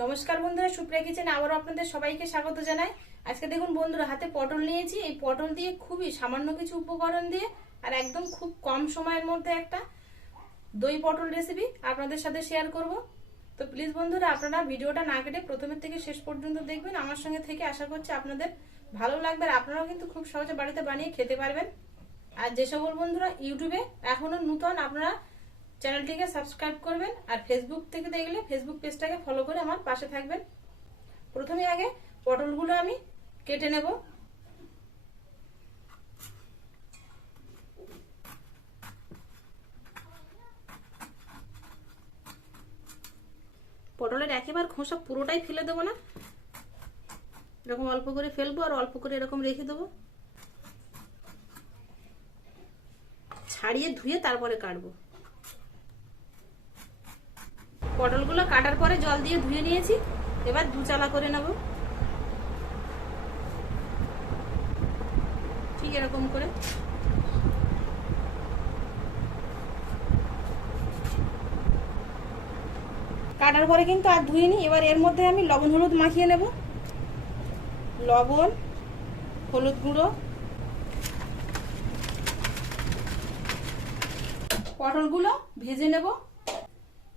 নমস্কার বন্ধুরা, সুপ্রিয়া কিচেনে আবারও আপনাদের সবাইকে স্বাগত জানাই। আজকে দেখুন বন্ধুরা, হাতে পটল নিয়েছি। এই পটল দিয়ে খুবই সামান্য কিছু উপকরণ দিয়ে আর একদম খুব কম সময়ের মধ্যে একটা দই পটল রেসিপি আপনাদের সাথে শেয়ার করব। তো প্লিজ বন্ধুরা, আপনারা ভিডিওটা না কেটে প্রথমের থেকে শেষ পর্যন্ত দেখবেন। আমার সঙ্গে থেকে আশা করছি আপনাদের ভালো লাগবে আর আপনারাও কিন্তু খুব সহজে বাড়িতে বানিয়ে খেতে পারবেন। আর যে সকল বন্ধুরা ইউটিউবে এখনো নতুন, আপনারা চ্যানেলটিকে সাবস্ক্রাইব করবেন আর ফেসবুক থেকে দেখলে ফেসবুক পেজটাকে ফলো করে আমার পাশে থাকবেন। প্রথমে আগে পটলগুলো আমি কেটে নেব। পটলের একেবারে খোসা পুরোটাই ফেলে দেবো না, এরকম অল্প করে ফেলবো আর অল্প করে এরকম রেখে দেবো। ছাড়িয়ে ধুয়ে তারপরে কাটবো। পটলগুলো কাটার পরে জল দিয়ে ধুয়ে নিয়েছি, এবার দুচালা করে নেব। ঠিক এরকম করে কাটার পরে কিন্তু আর ধুইনি। এবার এর মধ্যে আমি লবণ হলুদ মাখিয়ে নেব। লবণ, হলুদ গুঁড়ো, পটলগুলো ভেজে নেব।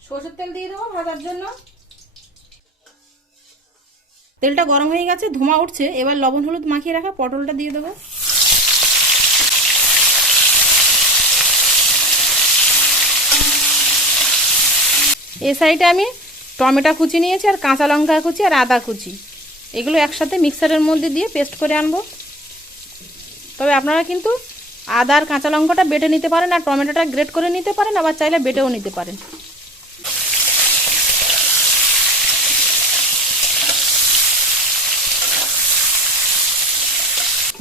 সরষের তেল দিয়ে দেবো ভাজার জন্য। তেলটা গরম হয়ে গেছে, ধোঁয়া উঠছে। এবার লবণ হলুদ মাখিয়ে রাখা পটলটা দিয়ে দেবো। এই সাইডে আমি টমেটো কুচি নিয়েছি আর কাঁচা লঙ্কা কুচি আর আদা কুচি, এগুলো একসাথে মিক্সারের মধ্যে দিয়ে পেস্ট করে আনবো। তবে আপনারা কিন্তু আদা আর কাঁচা লঙ্কাটা বেটে নিতে পারেন আর টমেটোটা গ্রেট করে নিতে পারেন, আবার চাইলে বেটেও নিতে পারেন।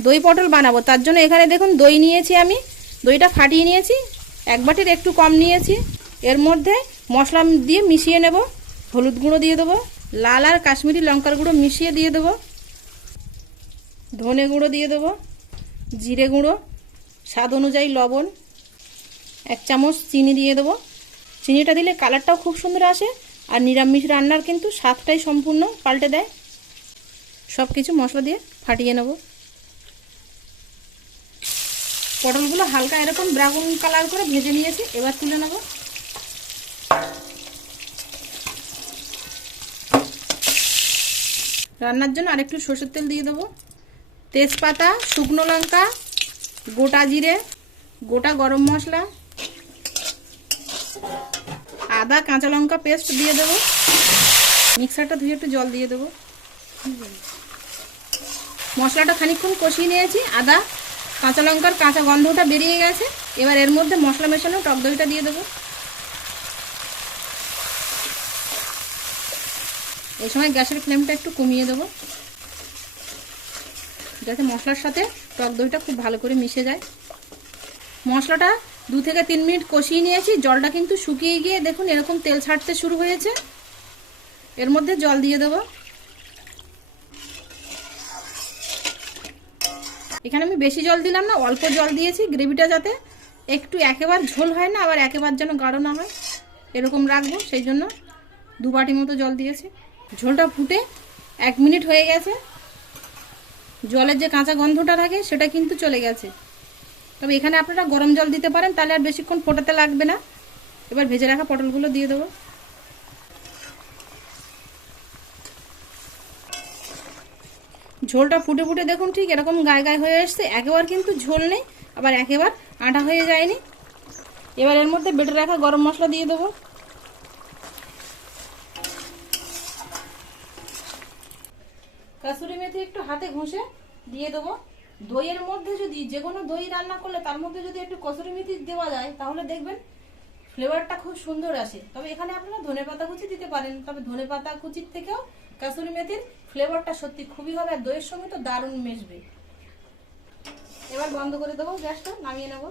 দই পটল বানাবো, তার জন্য এখানে দেখুন দই নিয়েছি। আমি দইটা ফাটিয়ে নিয়েছি, এক বাটির একটু কম নিয়েছি। এর মধ্যে মশলা দিয়ে মিশিয়ে নেব। হলুদ গুঁড়ো দিয়ে দেবো, লাল আর কাশ্মীরি লঙ্কার গুঁড়ো মিশিয়ে দিয়ে দেবো, ধনে গুঁড়ো দিয়ে দেবো, জিরে গুঁড়ো, স্বাদ অনুযায়ী লবণ, 1 চামচ চিনি দিয়ে দেবো। চিনিটা দিলে কালারটাও খুব সুন্দর আসে আর নিরামিষ রান্নার কিন্তু স্বাদটাই সম্পূর্ণ পাল্টে দেয়। সব কিছু মশলা দিয়ে ফাটিয়ে নেব। পটলগুলো হালকা এরকম ব্রাউন কালার করে ভেজে নিয়েছি, এবার তুলে নেব। রান্নার জন্য আরেকটু সরষের তেল দিয়ে দেবো। তেজপাতা, শুকনো লঙ্কা, গোটা জিরে, গোটা গরম মশলা, আদা কাঁচা লঙ্কা পেস্ট দিয়ে দেবো। মিক্সারটা ধুয়ে একটু জল দিয়ে দেবো। মশলাটা খানিকক্ষণ কষিয়ে নিয়েছি, আদা কাঁচা লঙ্কার কাঁচা গন্ধটা বেরিয়ে গেছে। এবার এর মধ্যে মশলা মেশানো টক দইটা দিয়ে দেবো। এই সময় গ্যাসের ফ্লেমটা একটু কমিয়ে দেবো, যাতে মশলার সাথে টক দইটা খুব ভালো করে মিশে যায়। মশলাটা 2 থেকে 3 মিনিট কষিয়ে নিয়েছি। জলটা কিন্তু শুকিয়ে গিয়ে দেখুন এরকম তেল ছাড়তে শুরু হয়েছে। এর মধ্যে জল দিয়ে দেবো। এখানে আমি বেশি জল দিলাম না, অল্প জল দিয়েছি। গ্রেভিটা যাতে একটু একেবারে ঝোল হয় না, আবার একেবারে যেন গাঢ় না হয়, এরকম রাখবো। সেই জন্য 2 বাটি মতো জল দিয়েছি। ঝোলটা ফুটে 1 মিনিট হয়ে গেছে। জলের যে কাঁচা গন্ধটা থাকে সেটা কিন্তু চলে গেছে। তবে এখানে আপনারা গরম জল দিতে পারেন, তাহলে আর বেশিক্ষণ ফোটাতে লাগবে না। এবার ভেজে রাখা পটলগুলো দিয়ে দেবো। ঝোলটা ফুটে ফুটে দেখুন ঠিক এরকম গায়ে গায়ে হয়ে আসছে। একেবারে কিন্তু ঝোল নেই, আবার একেবারে আটা হয়ে যায়নি। এবার এর মধ্যে বেটে রাখা গরম মশলা দিয়ে দেবো। কাসুরি মেথি একটু হাতে ঘষে দিয়ে দেবো। দইয়ের মধ্যে যদি যে কোনো দই রান্না করলে তার মধ্যে যদি একটু কসুরি মেথি দেওয়া যায়, তাহলে দেখবেন ফ্লেভারটা খুব সুন্দর আসে। তবে এখানে আপনারা ধনেপাতা কুচি দিতে পারেন, তবে ধনেপাতা কুচির থেকেও কাসুরি মেথির ফ্লেভারটা সত্যি খুবই হবে আর দইয়ের সঙ্গে তো দারুণ মিশবে। এবার বন্ধ করে দেবো, গ্যাসটা নামিয়ে নেব।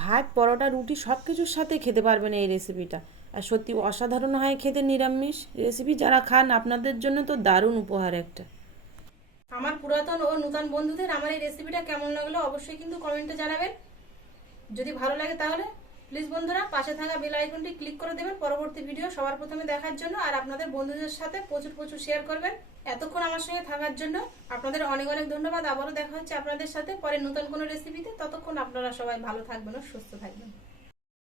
ভাত, পরোটা, রুটি সব কিছুর সাথে খেতে পারবেন এই রেসিপিটা। আর সত্যি অসাধারণ হয় খেতে নিরামিষ রেসিপি। যারা খান আপনাদের জন্য তো দারুণ উপহার একটা। আমার পুরাতন ও নতুন বন্ধুদের আমার এই রেসিপিটা কেমন লাগলো অবশ্যই কিন্তু কমেন্টে জানাবেন। যদি ভালো লাগে তাহলে প্লিজ বন্ধুরা পাশে থাকা বেল আইকনটি ক্লিক করে দেবেন পরবর্তী ভিডিও সবার প্রথমে দেখার জন্য, আর আপনাদের বন্ধুদের সাথে প্রচুর প্রচুর শেয়ার করবেন। এতক্ষণ আমার সঙ্গে থাকার জন্য আপনাদের অনেক অনেক ধন্যবাদ। আবারও দেখা হচ্ছে আপনাদের সাথে পরে নতুন কোনো রেসিপিতে। ততক্ষণ আপনারা সবাই ভালো থাকবেন ও সুস্থ থাকবেন।